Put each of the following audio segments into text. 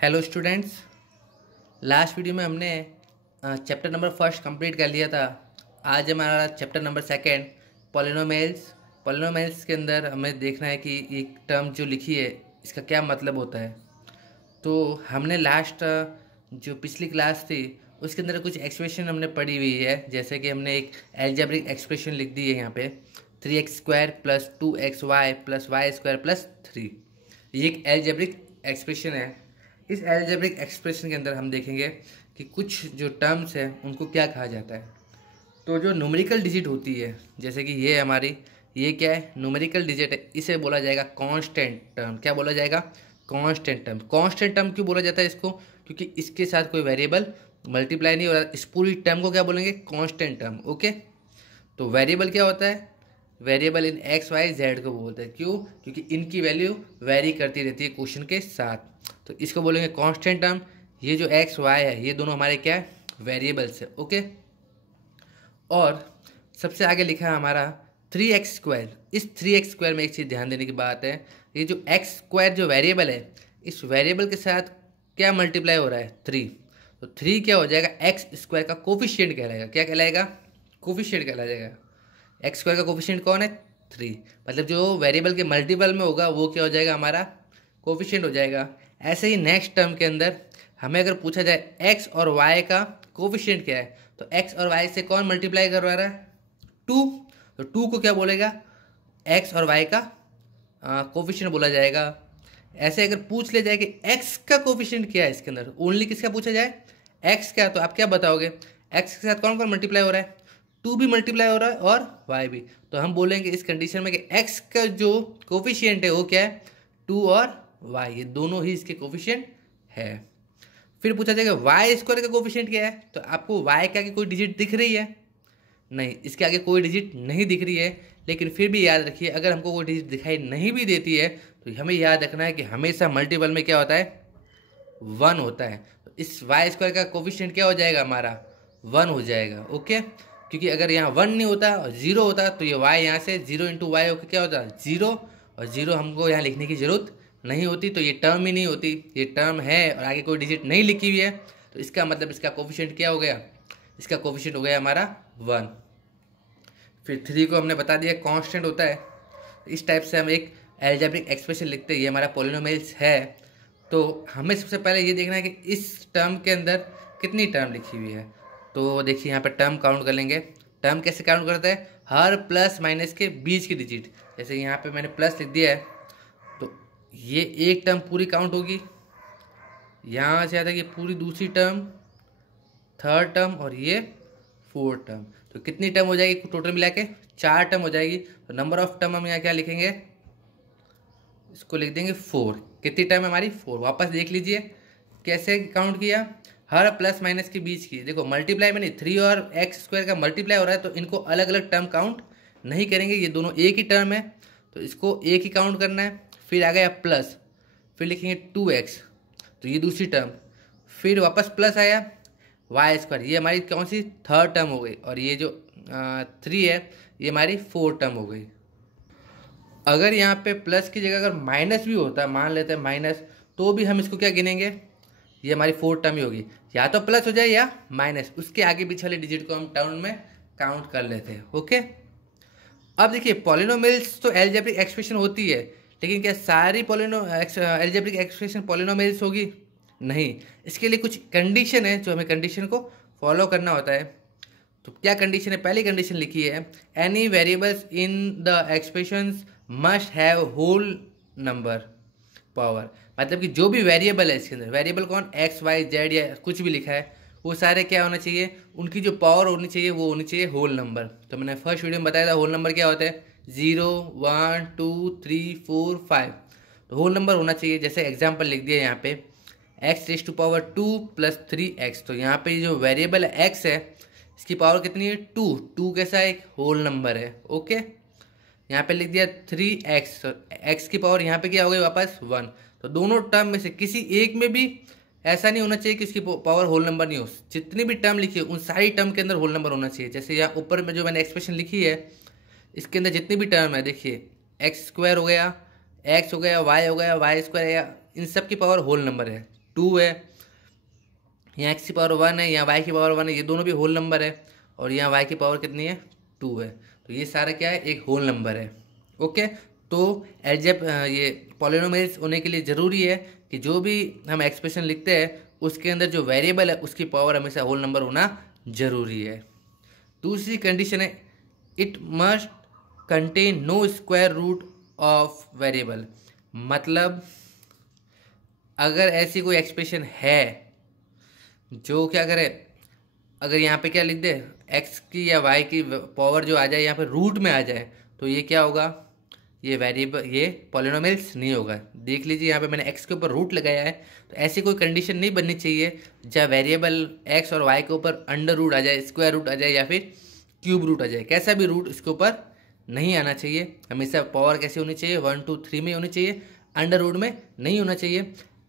Hello students. Last video में हमने chapter number first complete कर लिया था। आज हमारा चैप्टर नंबर सेकंड पॉलिनोमियल्स के अंदर हमें देखना है कि एक टर्म जो लिखी है इसका क्या मतलब होता है। तो हमने लास्ट जो पिछली क्लास थी उसके अंदर कुछ एक्सप्रेशन हमने पढ़ी हुई है, जैसे कि हमने एक एल्जेब्रिक एक्सप्रेशन लिख दी है यहाँ पे 3x² + 2xy + y² + 3। ये एक एल्जेब्रिक एक्सप्रेशन है। इस एल्जेब्रिक एक्सप्रेशन के अंदर हम देखेंगे कि कुछ जो टर्म्स हैं उनको क्या कहा जाता है। तो जो न्यूमेरिकल डिजिट होती है, जैसे कि ये क्या है, न्यूमेरिकल डिजिट है, इसे बोला जाएगा कांस्टेंट टर्म। क्या बोला जाएगा? Constant term. कांस्टेंट टर्म क्यों बोला जाता है इसको? क्योंकि इसके साथ कोई वेरिएबल मल्टीप्लाई नहीं हो रहा। इस पूरी टर्म को क्या बोलेंगे? Constant term. ओके। तो वेरिएबल क्या होता है? वेरिएबल इन एक्स वाई जेड को बोलते हैं। क्यों? क्योंकि इनकी वैल्यू वेरी करती रहती है क्वेश्चन के साथ। तो इसको बोलेंगे कांस्टेंट टर्म। ये जो एक्स वाई है ये दोनों हमारे क्या है? वेरिएबल्स है। ओके। और सबसे आगे लिखा है हमारा 3x²। इस 3x² में एक चीज़ ध्यान देने की बात है, ये जो x² जो वेरिएबल है, इस वेरिएबल के साथ क्या मल्टीप्लाई हो रहा है? 3। तो 3 क्या हो जाएगा? x² का कोफिशिएंट कहलाएगा। क्या कहलाएगा? कोफिशिएंट कहलाएगा। x² का कोफिशिएंट कौन है? 3। मतलब जो वेरिएबल के मल्टीपल में होगा वो क्या हो जाएगा? हमारा कोफिशिएंट हो जाएगा। ऐसे ही नेक्स्ट टर्म के अंदर हमें अगर पूछा जाए x और y का कोफिशिएंट क्या है, तो x और y से कौन मल्टीप्लाई करवा रहा है? 2। तो 2 को क्या बोलेगा? x और y का कोफिशिएंट बोला जाएगा। ऐसे अगर पूछ ले जाए कि x का कोफिशिएंट क्या है इसके अंदर, ओनली किसका पूछा जाए? x का, तो आप क्या बताओगे? x के साथ कौन कौन मल्टीप्लाई हो रहा है? 2 भी मल्टीप्लाई हो रहा है और y भी। तो हम बोलेंगे इस कंडीशन में कि x का जो कोफिशिएंट है वो क्या है? 2 और y, ये दोनों ही इसके कोफिशिएंट है। फिर पूछा जाएगा y² का कोफिशिएंट क्या है, तो आपको y के आगे कोई डिजिट दिख रही है? नहीं, इसके आगे कोई डिजिट नहीं दिख रही है। लेकिन फिर भी याद रखिए, अगर हमको कोई डिजिट दिखाई नहीं भी देती है तो हमें याद रखना है कि हमेशा मल्टीपल में क्या होता है? 1 होता है। तो इस y² का कोफिशिएंट क्या हो जाएगा? हमारा 1 हो जाएगा। ओके। क्योंकि अगर यहाँ 1 नहीं होता और 0 होता तो ये y यहाँ से 0 × y होकर क्या होता? 0। और 0 हमको यहाँ लिखने की ज़रूरत नहीं होती, तो ये टर्म ही नहीं होती। ये टर्म है और आगे कोई डिजिट नहीं लिखी हुई है, तो इसका मतलब इसका कोफिशिएंट क्या हो गया? इसका कोफिशिएंट हो गया हमारा 1। फिर 3 को हमने बता दिया कांस्टेंट होता है। इस टाइप से हम एक एल्जेब्रिक एक्सप्रेशन लिखते हैं। ये हमारा पॉलिनोमियल्स है। तो हमें सबसे पहले ये देखना है कि इस टर्म के अंदर कितनी टर्म लिखी हुई है। तो देखिए यहाँ पर टर्म काउंट कर लेंगे। टर्म कैसे काउंट करते हैं? हर प्लस माइनस के बीच की डिजिट। जैसे यहाँ पे मैंने प्लस लिख दिया है तो ये एक टर्म पूरी काउंट होगी। यहाँ से आता है कि पूरी दूसरी टर्म, थर्ड टर्म और ये फोर्थ टर्म। तो कितनी टर्म हो जाएगी टोटल मिला के? 4 टर्म हो जाएगी। तो नंबर ऑफ टर्म हम यहाँ क्या लिखेंगे? इसको लिख देंगे 4। कितनी टर्म है हमारी? 4। वापस देख लीजिए कैसे काउंट किया। हर प्लस माइनस के बीच की, देखो मल्टीप्लाई में नहीं, 3 और x² का मल्टीप्लाई हो रहा है तो इनको अलग अलग टर्म काउंट नहीं करेंगे, ये दोनों एक ही टर्म है तो इसको एक ही काउंट करना है। फिर आ गया प्लस, फिर लिखेंगे 2x, तो ये दूसरी टर्म। फिर वापस प्लस आया y², ये हमारी कौन सी? थर्ड टर्म हो गई। और ये जो 3 है ये हमारी फोर्थ टर्म हो गई। अगर यहाँ पे प्लस की जगह अगर माइनस भी होता है, मान लेते हैं माइनस, तो भी हम इसको क्या गिनेंगे? ये हमारी फोर्थ टर्म ही होगी। या तो प्लस हो जाए या माइनस, उसके आगे पीछे वाले डिजिट को हम टर्म में काउंट कर लेते हैं। ओके। अब देखिए पॉलिनोमियल्स तो एल्जेब्रिक एक्सप्रेशन होती है, लेकिन क्या सारी एल्जेब्रिक एक्सप्रेशन पॉलिनोमियल्स होगी? नहीं। इसके लिए कुछ कंडीशन है जो हमें कंडीशन को फॉलो करना होता है। तो क्या कंडीशन है? पहली कंडीशन लिखी है, any variables in the expressions must have whole number power. मतलब कि जो भी वेरिएबल है इसके अंदर, वेरिएबल कौन? एक्स वाई जेड या कुछ भी लिखा है, वो सारे क्या होना चाहिए? उनकी जो पावर होनी चाहिए वो होनी चाहिए होल नंबर। तो मैंने फर्स्ट वीडियो में बताया था होल नंबर क्या होता है? 0 1 2 3 4 5। तो होल नंबर होना चाहिए। जैसे एग्जाम्पल लिख दिया यहाँ पे x⁻² + 3x। तो यहाँ पे जो वेरिएबल x है इसकी पावर कितनी है? 2। 2 कैसा एक होल नंबर है। ओके। यहाँ पे लिख दिया 3x, तो x की पावर यहाँ पे क्या हो गई? वापस 1। तो दोनों टर्म में से किसी एक में भी ऐसा नहीं होना चाहिए कि इसकी पावर होल नंबर नहीं हो। जितनी भी टर्म लिखी है उन सारी टर्म के अंदर होल नंबर होना चाहिए। जैसे यहाँ ऊपर में जो मैंने एक्सप्रेशन लिखी है इसके अंदर जितनी भी टर्म है, देखिए x² हो गया, x हो गया, y हो गया, y² या इन सब की पावर होल नंबर है 2 है, यहाँ x की पावर 1 है, यहाँ y की पावर 1 है, ये दोनों भी होल नंबर है, और यहाँ y की पावर कितनी है 2 है। तो ये सारा क्या है, एक होल नंबर है। ओके, तो ये पॉलिनोमियल्स होने के लिए ज़रूरी है कि जो भी हम एक्सप्रेशन लिखते हैं उसके अंदर जो वेरिएबल है उसकी पावर हमेशा होल नंबर होना ज़रूरी है। दूसरी कंडीशन है, it must contain no square root of variable. मतलब अगर ऐसी कोई एक्सप्रेशन है जो क्या करे, अगर यहाँ पे क्या लिख दे, x की या y की पावर जो आ जाए यहाँ पे रूट में आ जाए, तो ये क्या होगा, ये वेरिएबल, ये पॉलिनोमियल्स नहीं होगा। देख लीजिए यहाँ पे मैंने x के ऊपर रूट लगाया है, तो ऐसी कोई कंडीशन नहीं बननी चाहिए जहाँ वेरिएबल x और y के ऊपर अंडर रूट आ जाए, स्क्वायर रूट आ जाए या फिर क्यूब रूट आ जाए। कैसा भी रूट इसके ऊपर नहीं आना चाहिए। हमेशा पावर कैसे होनी चाहिए, 1 2 3 में होनी चाहिए, अंडर रूट में नहीं होना चाहिए।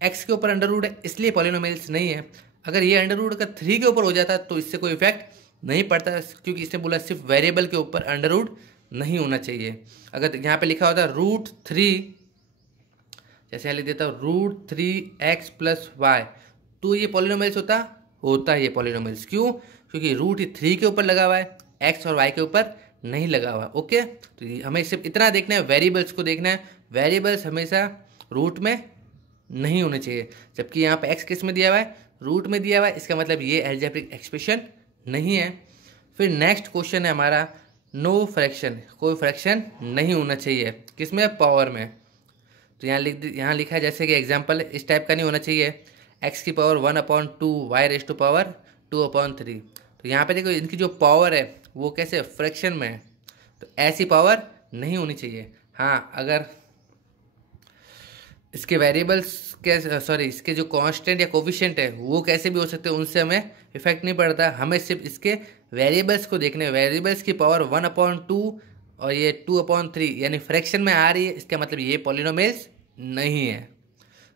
x के ऊपर अंडर रूट है इसलिए पॉलिनोमियल्स नहीं है। अगर ये अंडर रूट का 3 के ऊपर हो जाता तो इससे कोई इफेक्ट नहीं पड़ता, क्योंकि इसने बोला सिर्फ वेरिएबल के ऊपर अंडर रूट नहीं होना चाहिए। अगर यहाँ पे लिखा होता √3, जैसे यहाँ लिख देता √3x + y, तो ये पॉलिनोमियल्स होता है ये पॉलिनोमियल्स। क्यों? क्योंकि रूट 3 के ऊपर लगा हुआ है, x और y के ऊपर नहीं लगा हुआ। ओके, तो हमें सिर्फ इतना देखना है, वेरिएबल्स को देखना है। वेरिएबल्स हमेशा रूट में नहीं होने चाहिए, जबकि यहाँ पे x किस में दिया हुआ है, रूट में दिया हुआ है। इसका मतलब ये एल्जेब्रिक एक्सप्रेशन नहीं है। फिर नेक्स्ट क्वेश्चन है हमारा, नो फ्रैक्शन, कोई फ्रैक्शन नहीं होना चाहिए किसमें, पावर में। तो यहाँ लिखा है जैसे कि एग्जांपल इस टाइप का नहीं होना चाहिए, x की पावर 1/2 y⁻² 2/3। तो यहाँ पे देखो इनकी जो पावर है वो कैसे फ्रैक्शन में है, तो ऐसी पावर नहीं होनी चाहिए। हाँ, अगर इसके वेरिएबल्स इसके जो कांस्टेंट या कोफिशिएंट है वो कैसे भी हो सकते हैं, उनसे हमें इफेक्ट नहीं पड़ता। हमें सिर्फ इसके वेरिएबल्स को देखने, वेरिएबल्स की पावर 1/2 और ये 2/3 यानी फ्रैक्शन में आ रही है, इसका मतलब ये पॉलिनोमियल्स नहीं है।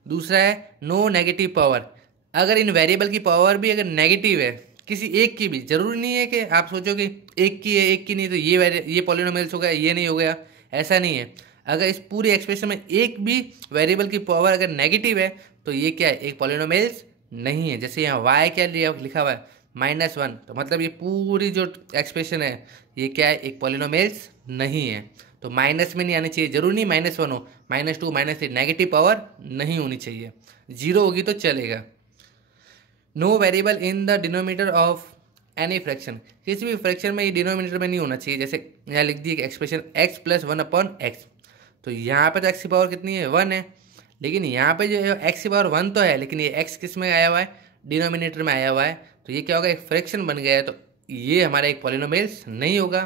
दूसरा है नो नेगेटिव पावर। अगर इन वेरिएबल की पावर भी अगर नेगेटिव है, किसी एक की भी, जरूरी नहीं है कि आप सोचो कि एक की है एक की नहीं तो ये पॉलिनोमियल्स हो गया, ये नहीं हो गया, ऐसा नहीं है। अगर इस पूरे एक्सप्रेशन में एक भी वेरिएबल की पावर अगर नेगेटिव है तो ये क्या है, एक पॉलिनोमियल्स नहीं है। जैसे यहाँ y क्या लिखा हुआ है -1, तो मतलब ये पूरी जो एक्सप्रेशन है ये क्या है, एक पॉलिनोमियल्स नहीं है। तो माइनस में नहीं आनी चाहिए, जरूरी नहीं -1 हो, -2 -3, नेगेटिव पावर नहीं होनी चाहिए। 0 होगी तो चलेगा। No variable in the denominator of any fraction, किसी भी फ्रैक्शन में ये डिनोमिनेटर में नहीं होना चाहिए। जैसे यहाँ लिख दी एक्सप्रेशन x + 1/x, तो यहाँ पे तो x की पावर कितनी है, 1 है, लेकिन यहाँ पे जो है x की पावर 1 तो है, लेकिन ये x किस में आया हुआ है, डिनोमिनेटर में आया हुआ है। तो ये क्या होगा, एक फ्रैक्शन बन गया है, तो ये हमारा एक पॉलिनोमियल्स नहीं होगा।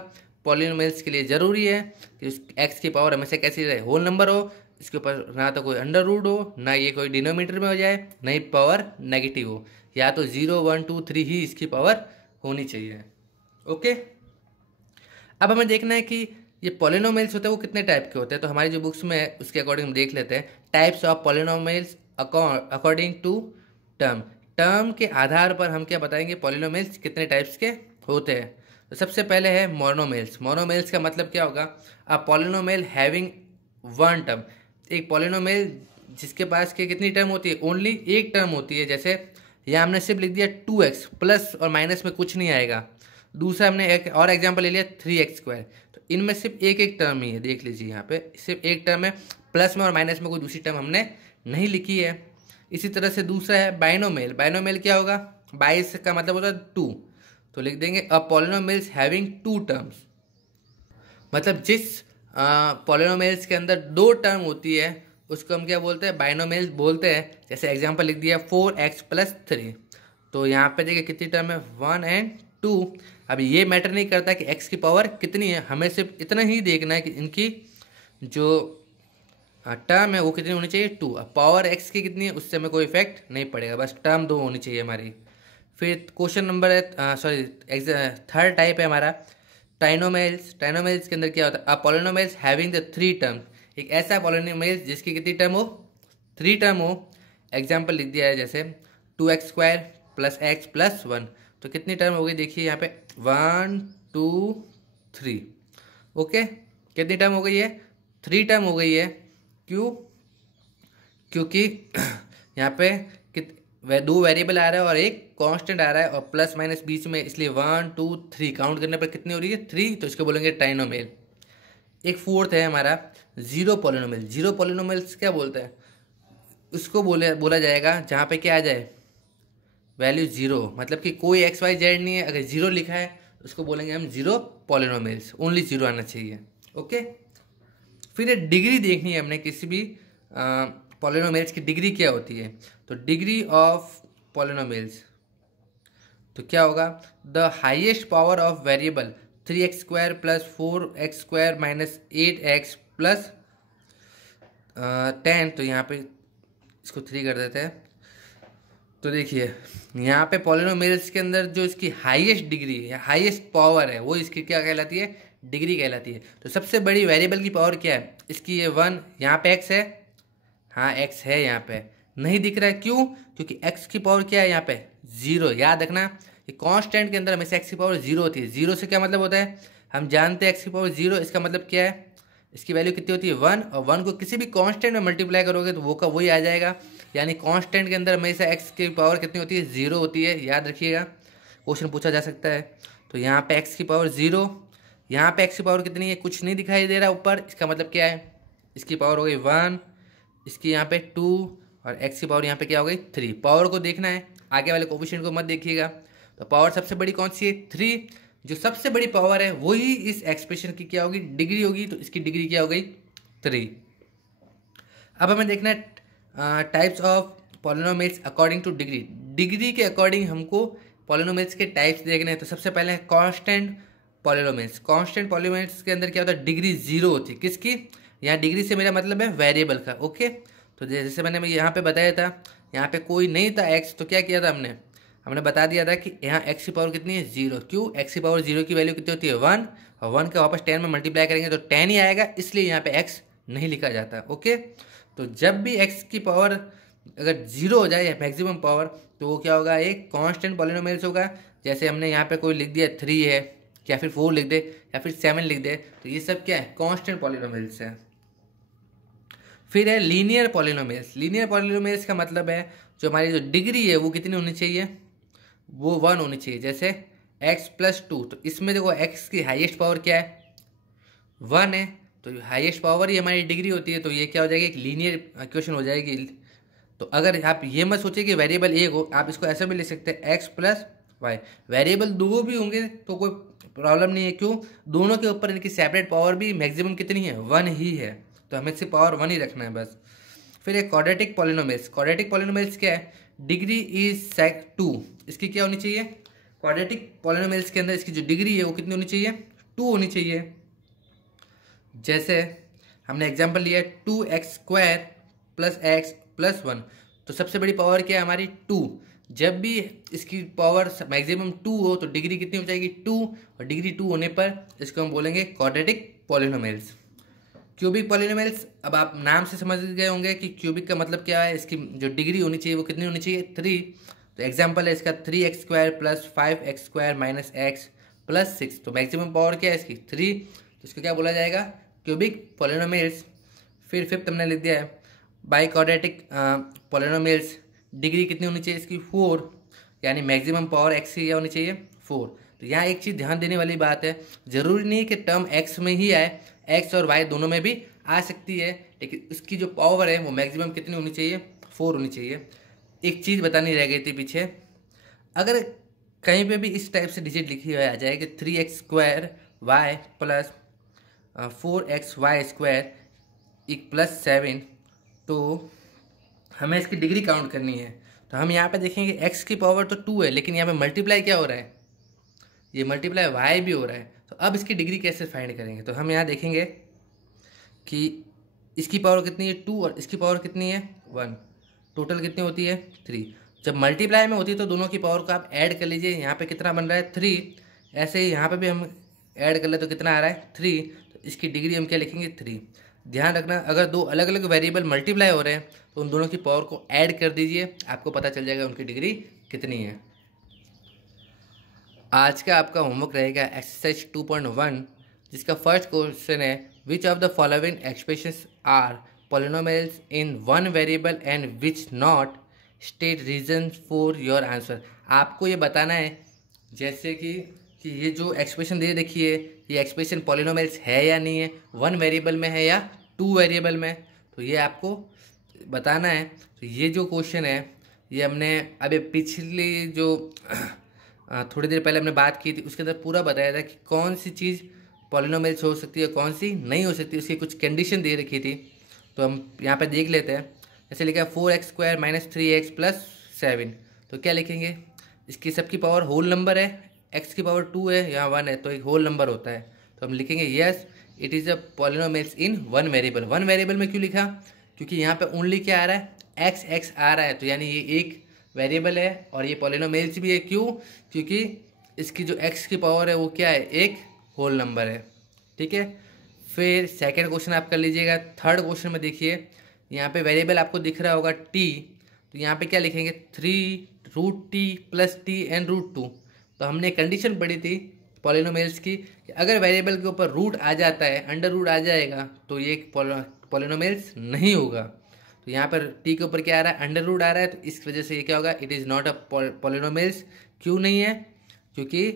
पॉलिनोमियल्स के लिए ज़रूरी है कि x की पावर हमेशा कैसी रहे, होल नंबर हो, इसके ऊपर ना तो कोई अंडर रूट हो, ना ये कोई डिनोमिनेटर में हो जाए, ना ही पावर नेगेटिव हो, या तो 0 1 2 3 ही इसकी पावर होनी चाहिए। ओके, अब हमें देखना है कि ये पॉलिनोमियल्स होते हैं वो कितने टाइप के होते हैं। तो हमारी जो बुक्स में है उसके अकॉर्डिंग हम देख लेते हैं, types of polynomials according to term के आधार पर हम क्या बताएंगे, पॉलिनोमियल्स कितने टाइप्स के होते हैं। तो सबसे पहले है मोनोमियल्स। मोनोमियल्स का मतलब क्या होगा, अ पॉलिनोमियल हैविंग 1 टर्म, एक पॉलिनोमियल जिसके पास के कितनी टर्म होती है, ओनली एक टर्म होती है। जैसे यहाँ हमने सिर्फ लिख दिया 2x, प्लस और माइनस में कुछ नहीं आएगा। दूसरा हमने एक और एग्जांपल ले लिया 3x², तो इनमें सिर्फ एक टर्म ही है। देख लीजिए यहाँ पे सिर्फ एक टर्म है, प्लस में और माइनस में कोई दूसरी टर्म हमने नहीं लिखी है। इसी तरह से दूसरा है बाइनोमियल। बाइनोमियल क्या होगा, 22 का मतलब होता है 2, तो लिख देंगे अ पॉलिनोमियल्स हैविंग 2 टर्म्स, मतलब जिस पॉलिनोमियल्स के अंदर 2 टर्म होती है उसको हम क्या बोलते हैं, बाइनोमियल्स बोलते हैं। जैसे एग्जांपल लिख दिया 4x + 3, तो यहाँ पे देखिए कितनी टर्म है, 1 और 2। अब ये मैटर नहीं करता कि x की पावर कितनी है, हमें सिर्फ इतना ही देखना है कि इनकी जो टर्म है वो कितनी होनी चाहिए, 2। अब पावर x की कितनी है उससे हमें कोई इफेक्ट नहीं पड़ेगा, बस टर्म 2 होनी चाहिए हमारी। फिर क्वेश्चन नंबर है थर्ड टाइप है हमारा ट्राइनोमियल्स। ट्राइनोमियल्स के अंदर क्या होता है, अ पॉलिनोमियल्स हैविंग द 3 टर्म्स, एक ऐसा पॉलिनोमियल जिसकी कितनी टर्म हो, 3 टर्म हो। एग्जाम्पल लिख दिया है जैसे 2x² + x + 1, तो कितनी टर्म हो गई, देखिए यहाँ पे 1 2 3। ओके, कितनी टर्म हो गई है, 3 टर्म हो गई है। क्यों, क्योंकि यहाँ पे दो वेरिएबल आ रहा है और एक कांस्टेंट आ रहा है और प्लस माइनस बीच में, इसलिए 1 2 3 काउंट करने पर कितनी हो रही है 3, तो इसको बोलेंगे ट्राइनोमियल। एक फोर्थ है हमारा जीरो पॉलिनोमियल। जीरो पॉलिनोमियल्स क्या बोलते हैं, उसको बोला जाएगा जहाँ पे क्या आ जाए वैल्यू जीरो, मतलब कि कोई एक्स वाई जेड नहीं है, अगर जीरो लिखा है उसको बोलेंगे हम जीरो पॉलिनोमियल्स, ओनली जीरो आना चाहिए। ओके, फिर डिग्री देखनी है हमने किसी भी पॉलिनोमियल्स की डिग्री क्या होती है। तो डिग्री ऑफ पॉलिनोमियल्स तो क्या होगा, the highest power of variable 3x² plus 4x² minus 8x plus 10, तो यहाँ पे इसको 3 कर देते हैं। तो देखिए यहाँ पे पॉलिनोमियल्स के अंदर जो इसकी हाईएस्ट डिग्री है, हाईएस्ट पावर है, वो इसकी क्या कहलाती है, डिग्री कहलाती है। तो सबसे बड़ी वेरिएबल की पावर क्या है इसकी, ये 1, यहाँ पे x है, हाँ x है, यहाँ पे नहीं दिख रहा है, क्यों, क्योंकि x की पावर क्या है यहाँ पे 0। याद रखना कि कांस्टेंट के अंदर हमेशा x की पावर 0 होती है। 0 से क्या मतलब होता है, हम जानते हैं x की पावर 0, इसका मतलब क्या है, इसकी वैल्यू कितनी होती है 1, और 1 को किसी भी कांस्टेंट में मल्टीप्लाई करोगे तो वो का वही आ जाएगा। यानी कांस्टेंट के अंदर हमेशा x की पावर कितनी होती है 0 होती है, याद रखिएगा, क्वेश्चन पूछा जा सकता है। तो यहाँ पे x की पावर 0, यहाँ पे x की पावर कितनी है, कुछ नहीं दिखाई दे रहा ऊपर, इसका मतलब क्या है, इसकी पावर हो गई 1, इसकी यहाँ पे 2 और x की पावर यहाँ पे क्या हो गई 3। पावर को देखना है, आगे वाले कोफिशिएंट को मत देखिएगा। तो पावर सबसे बड़ी कौन सी है 3, जो सबसे बड़ी पावर है वही इस एक्सप्रेशन की क्या होगी डिग्री होगी, तो इसकी डिग्री क्या हो गई 3। अब हमें देखना है types of polynomials according two degree. Degree के अकॉर्डिंग हमको पॉलिनोमियल्स के टाइप्स देखने हैं। तो सबसे पहले है कांस्टेंट पॉलिनोमियल्स। कांस्टेंट पॉलिनोमियल्स के अंदर क्या होता है, डिग्री 0 होती है। किसकी, यहाँ डिग्री से मेरा मतलब है वेरिएबल का। ओके, तो जैसे मैंने यहाँ पे बताया था, यहाँ पे कोई नहीं था x, तो क्या किया था हमने बता दिया था कि यहाँ x की पावर कितनी है 0। क्यों, x की पावर 0 की वैल्यू कितनी होती है 1, और 1 का वापस 10 में मल्टीप्लाई करेंगे तो 10 ही आएगा, इसलिए यहाँ पे x नहीं लिखा जाता। ओके, तो जब भी x की पावर अगर 0 हो जाए या मैक्सिमम पावर, तो वो क्या होगा, एक कांस्टेंट पॉलिनोमियल्स होगा। जैसे हमने यहाँ पे कोई लिख दिया 3 है, या फिर 4 लिख दे, या फिर 7 लिख दे, तो ये सब क्या है, कांस्टेंट पॉलिनोमियल्स है। फिर है लीनियर पॉलिनोमियल्स। लीनियर पॉलिनोमियल्स का मतलब है जो हमारी जो डिग्री है वो कितनी होनी चाहिए, वो 1 होनी चाहिए। जैसे x प्लस 2, तो इसमें देखो x की हाईएस्ट पावर क्या है 1 है, तो हाईएस्ट पावर ही हमारी डिग्री होती है, तो ये क्या हो जाएगी, एक लीनियर इक्वेशन हो जाएगी। तो अगर आप ये मत सोचिए कि वेरिएबल एक हो, आप इसको ऐसा भी लिख सकते हैं x प्लस वाई। वेरिएबल दो भी होंगे तो कोई प्रॉब्लम नहीं है, क्यों, दोनों के ऊपर इनकी सेपरेट पावर भी मैक्सिमम कितनी है 1 ही है, तो हमें सिर्फ पावर 1 ही रखना है बस। फिर एक क्वाड्रेटिक पॉलिनोमियल्स। क्वाड्रेटिक पॉलिनोमियल्स क्या है, डिग्री इज सेक 2, इसकी क्या होनी चाहिए, क्वाड्रेटिक पॉलिनोमियल्स के अंदर इसकी जो डिग्री है वो कितनी होनी चाहिए 2 होनी चाहिए। जैसे हमने एग्जांपल लिया 2x² प्लस x प्लस 1, तो सबसे बड़ी पावर क्या है हमारी 2। जब भी इसकी पावर मैक्सिमम 2 हो तो डिग्री कितनी हो जाएगी 2, और डिग्री 2 होने पर इसको हम बोलेंगे क्वाड्रेटिक पॉलिनोमियल्स। क्यूबिक पॉलिनोमियल्स, अब आप नाम से समझ गए होंगे कि क्यूबिक का मतलब क्या है, इसकी जो डिग्री होनी चाहिए वो कितनी होनी चाहिए 3। तो एग्जांपल है इसका 3x² plus 5x² minus x plus 6, तो मैक्सिमम पावर क्या है इसकी 3, तो इसको क्या बोला जाएगा क्यूबिक पॉलिनोमियल्स। फिर फिफ्थ हमने लिख दिया है बाई क्वाड्रेटिक पॉलिनोमियल्स, डिग्री कितनी होनी चाहिए इसकी 4, यानी मैक्सिमम पावर x की क्या होनी चाहिए 4। तो यहाँ एक चीज़ ध्यान देने वाली बात है, ज़रूरी नहीं कि टर्म x में ही आए, x और y दोनों में भी आ सकती है, लेकिन इसकी जो पावर है वो मैक्सिमम कितनी होनी चाहिए 4 होनी चाहिए। एक चीज़ बतानी रह गई थी पीछे, अगर कहीं पे भी इस टाइप से डिजिट लिखी हुई आ जाए कि 3x² y plus 4xy² plus 7, तो हमें इसकी डिग्री काउंट करनी है। तो हम यहाँ पे देखेंगे x की पावर तो 2 है, लेकिन यहाँ पे मल्टीप्लाई क्या हो रहा है, ये मल्टीप्लाई y भी हो रहा है। तो अब इसकी डिग्री कैसे फाइंड करेंगे, तो हम यहाँ देखेंगे कि इसकी पावर कितनी है 2 और इसकी पावर कितनी है 1, टोटल कितनी होती है 3। जब मल्टीप्लाई में होती है तो दोनों की पावर को आप ऐड कर लीजिए, यहाँ पे कितना बन रहा है 3, ऐसे ही यहाँ पे भी हम ऐड कर ले तो कितना आ रहा है 3, तो इसकी डिग्री हम क्या लिखेंगे 3। ध्यान रखना अगर दो अलग अलग वेरिएबल मल्टीप्लाई हो रहे हैं तो उन दोनों की पावर को ऐड कर दीजिए, आपको पता चल जाएगा उनकी डिग्री कितनी है। आज का आपका होमवर्क रहेगा एक्सरसाइज 2.1, जिसका फर्स्ट क्वेश्चन है which of the following expressions are polynomials in one variable and which not, state reason for your answer. आपको ये बताना है जैसे कि ये जो एक्सप्रेशन दे रखी है ये एक्सप्रेशन पॉलिनोमियल्स है या नहीं है, वन वेरिएबल में है या टू वेरिएबल में, तो ये आपको बताना है। तो ये जो क्वेश्चन है ये हमने अभी पिछली जो थोड़ी देर पहले हमने बात की थी उसके अंदर पूरा बताया था कि कौन सी चीज़ पॉलिनोमियल्स हो सकती है कौन सी नहीं हो सकती, उसकी कुछ कंडीशन दे रखी थी। तो हम यहाँ पे देख लेते हैं। जैसे लिखा है 4x² - 3x + 7, तो क्या लिखेंगे, इसकी सबकी पावर होल नंबर है, x की पावर 2 है, यहाँ 1 है, तो एक होल नंबर होता है। तो हम लिखेंगे yes it is a polynomials in one variable. One variable में क्यों लिखा, क्योंकि यहाँ पे ओनली क्या आ रहा है, x आ रहा है, तो यानी ये एक वेरिएबल है और ये पॉलिनोमियल्स भी है। क्यों, क्योंकि इसकी जो x की पावर है वो क्या है, एक होल नंबर है। ठीक है, फिर सेकेंड क्वेश्चन आप कर लीजिएगा। थर्ड क्वेश्चन में देखिए यहाँ पे वेरिएबल आपको दिख रहा होगा t, तो यहाँ पे क्या लिखेंगे 3√t + t and √2। तो हमने कंडीशन पढ़ी थी पॉलिनोमियल्स की कि अगर वेरिएबल के ऊपर रूट आ जाता है, अंडर रूट आ जाएगा, तो ये पॉलिनोमियल्स नहीं होगा। तो यहाँ पर t के ऊपर क्या आ रहा है, अंडर रूट आ रहा है, तो इस वजह से ये क्या होगा, it is not a polynomials. क्यों नहीं है, क्योंकि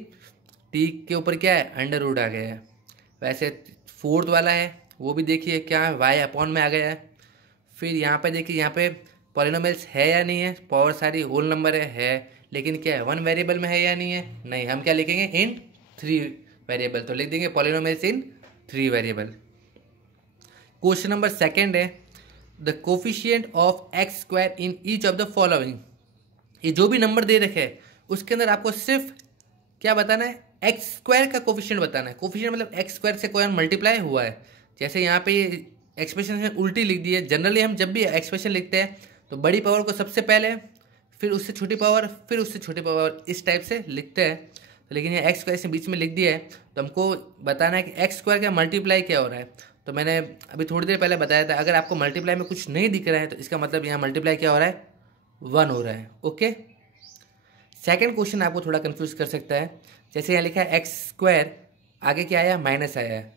t के ऊपर क्या है, अंडर रूट आ गया है। वैसे फोर्थ वाला है वो भी देखिए क्या है, y अपॉन में आ गया है। फिर यहाँ पे देखिए यहाँ पे पॉलिनोमियल्स है या नहीं है, पावर सारी होल नंबर है, लेकिन क्या है वन वेरिएबल में है या नहीं है, नहीं। हम क्या लिखेंगे, इन 3 वेरिएबल, तो लिख देंगे पॉलिनोमियल्स इन 3 वेरिएबल। क्वेश्चन नंबर सेकेंड है the coefficient of x² in each of the following. ये जो भी नंबर दे रखे है उसके अंदर आपको सिर्फ क्या बताना है, x² का कोफिशिएंट बताना है। कोफिशिएंट मतलब x² से कोई मल्टीप्लाई हुआ है। जैसे यहाँ पे ये एक्सप्रेशन उल्टी लिख दी है। जनरली हम जब भी एक्सप्रेशन लिखते हैं तो बड़ी पावर को सबसे पहले, फिर उससे छोटी पावर, फिर उससे छोटी पावर, इस टाइप से लिखते हैं। तो लेकिन ये x² से बीच में लिख दिया है, तो हमको बताना है कि x² का मल्टीप्लाई क्या हो रहा है। तो मैंने अभी थोड़ी देर पहले बताया था, अगर आपको मल्टीप्लाई में कुछ नहीं दिख रहा है तो इसका मतलब यहाँ मल्टीप्लाई क्या हो रहा है, 1 हो रहा है। ओके, सेकेंड क्वेश्चन आपको थोड़ा कन्फ्यूज कर सकता है। जैसे यहाँ लिखा है x², आगे क्या आया, माइनस आया है।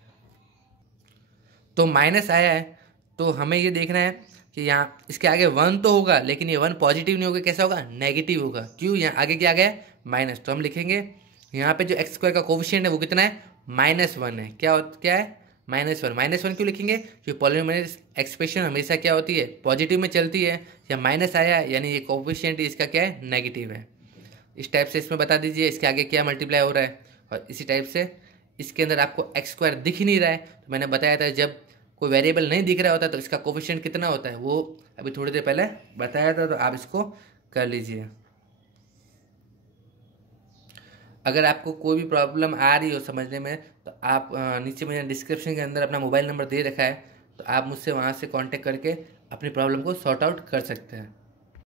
तो माइनस आया है तो हमें ये देखना है कि यहाँ इसके आगे 1 तो होगा, लेकिन ये 1 पॉजिटिव नहीं होगा, कैसा होगा, नेगेटिव होगा। क्यों, यहाँ आगे क्या आ गया, माइनस। तो हम लिखेंगे यहाँ पे जो x² का कोफिशिएंट है वो कितना है, -1 है। क्या है, -1। -1 क्यों लिखेंगे, क्योंकि पॉलिनोमियल एक्सप्रेशन हमेशा क्या होती है, पॉजिटिव में चलती है। या माइनस आया यानी ये कोफिशिएंट इसका क्या है, नेगेटिव है। इस टाइप से इसमें बता दीजिए इसके आगे क्या मल्टीप्लाई हो रहा है। और इसी टाइप से इसके अंदर आपको x² दिख ही नहीं रहा है, तो मैंने बताया था जब कोई वेरिएबल नहीं दिख रहा होता तो इसका कोफिशिएंट कितना होता है, वो अभी थोड़ी देर पहले बताया था, तो आप इसको कर लीजिए। अगर आपको कोई भी प्रॉब्लम आ रही हो समझने में तो आप नीचे मैंने डिस्क्रिप्शन के अंदर अपना मोबाइल नंबर दे रखा है, तो आप मुझसे वहाँ से कांटेक्ट करके अपनी प्रॉब्लम को सॉर्ट आउट कर सकते हैं।